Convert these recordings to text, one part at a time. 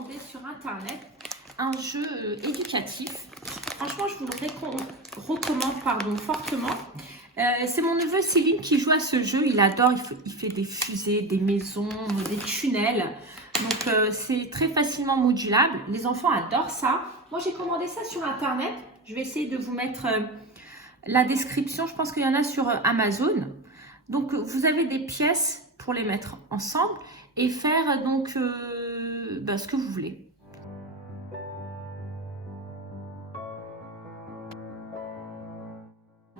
commandé sur internet un jeu éducatif. Franchement, je vous le recommande fortement. C'est mon neveu Céline qui joue à ce jeu. Il adore, il fait des fusées, des maisons, des tunnels. Donc c'est très facilement modulable. Les enfants adorent ça. Moi j'ai commandé ça sur internet. Je vais essayer de vous mettre la description. Je pense qu'il y en a sur Amazon. Donc vous avez des pièces pour les mettre ensemble et faire donc ce que vous voulez.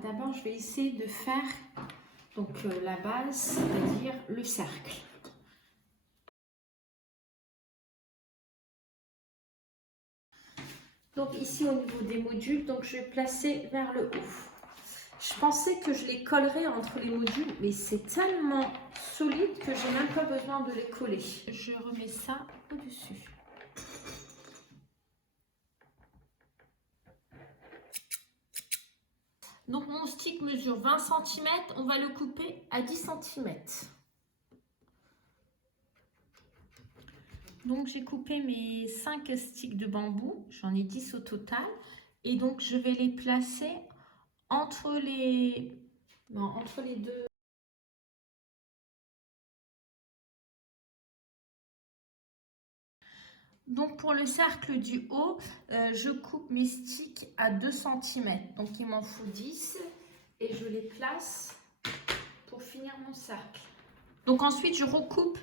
D'abord, je vais essayer de faire donc la base, c'est-à-dire le cercle. Donc ici au niveau des modules, donc je vais placer vers le haut. Je pensais que je les collerais entre les modules, mais c'est tellement solide que j'ai même pas besoin de les coller. Je remets ça au-dessus. Donc mon stick mesure 20 cm, on va le couper à 10 cm. Donc j'ai coupé mes 5 sticks de bambou, j'en ai 10 au total. Et donc je vais les placer entre les deux. Donc pour le cercle du haut, je coupe mes sticks à 2 cm. Donc il m'en faut 10 et je les place pour finir mon cercle. Donc ensuite je recoupe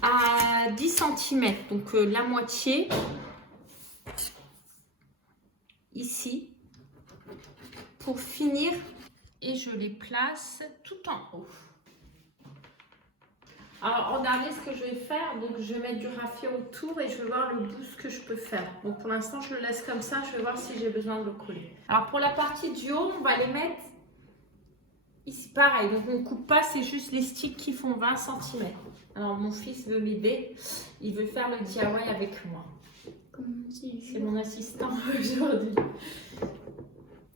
à 10 cm, donc la moitié ici pour finir et je les place tout en haut. Alors regardez ce que je vais faire, donc je vais mettre du raffia autour et je vais voir le boost que je peux faire. Donc pour l'instant je le laisse comme ça, je vais voir si j'ai besoin de le coller. Alors pour la partie du haut, on va les mettre ici pareil, donc on ne coupe pas, c'est juste les sticks qui font 20 cm. Alors mon fils veut m'aider, il veut faire le DIY avec moi. C'est mon assistant aujourd'hui.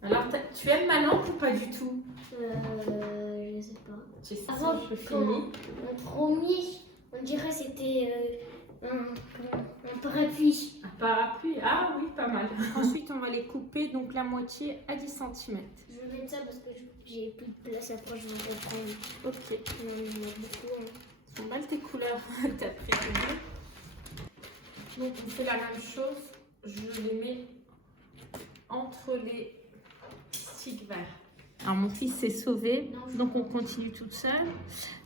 Alors tu aimes ma lampe ou pas du tout? Je sais pas. Tu sais, Avant, je finis. mon premier, on dirait c'était un parapluie. Un parapluie, ah oui, pas mal. Ensuite, on va les couper, donc la moitié à 10 cm. Je vais mettre ça parce que j'ai plus de place, après je vais en reprendre. Ok. Non, il y en a beaucoup. Sont mal tes couleurs, t'as prévu. Donc, on fait la même chose. Je les mets entre les sticks verts. Alors, mon fils s'est sauvé, donc on continue toute seule.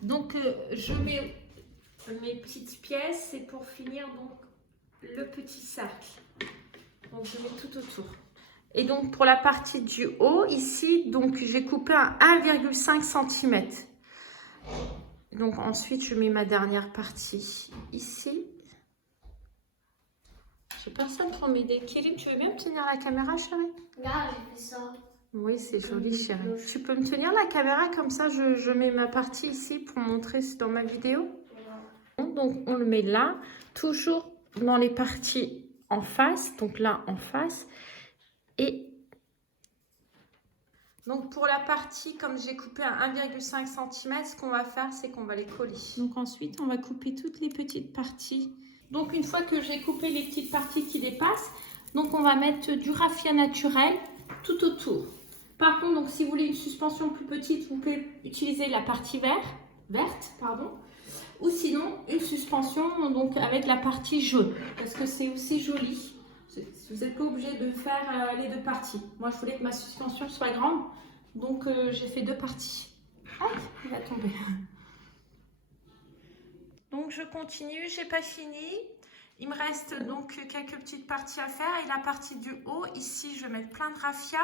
Donc, je mets mes petites pièces et pour finir, donc, le petit cercle. Donc, je mets tout autour. Et donc, pour la partie du haut, ici, donc j'ai coupé à 1,5 cm. Donc, ensuite, je mets ma dernière partie ici. J'ai personne pour m'aider. Kérim, tu veux bien me tenir la caméra, chérie? Là, j'ai fait ça. Oui, c'est joli, chérie. Tu peux me tenir la caméra comme ça, je mets ma partie ici pour montrer dans ma vidéo. Donc, on le met là, toujours dans les parties en face. Donc là, en face. Et donc, pour la partie, comme j'ai coupé à 1,5 cm, ce qu'on va faire, c'est qu'on va les coller. Donc, ensuite, on va couper toutes les petites parties. Donc, une fois que j'ai coupé les petites parties qui dépassent, donc on va mettre du raffia naturel tout autour. Par contre, donc, si vous voulez une suspension plus petite, vous pouvez utiliser la partie verte, ou sinon une suspension donc, avec la partie jaune, parce que c'est aussi joli. Vous n'êtes pas obligé de faire les deux parties. Moi, je voulais que ma suspension soit grande, donc j'ai fait deux parties. Ah, il va tomber. Donc, je continue, j'ai pas fini. Il me reste donc quelques petites parties à faire. Et la partie du haut, ici, je vais mettre plein de raffia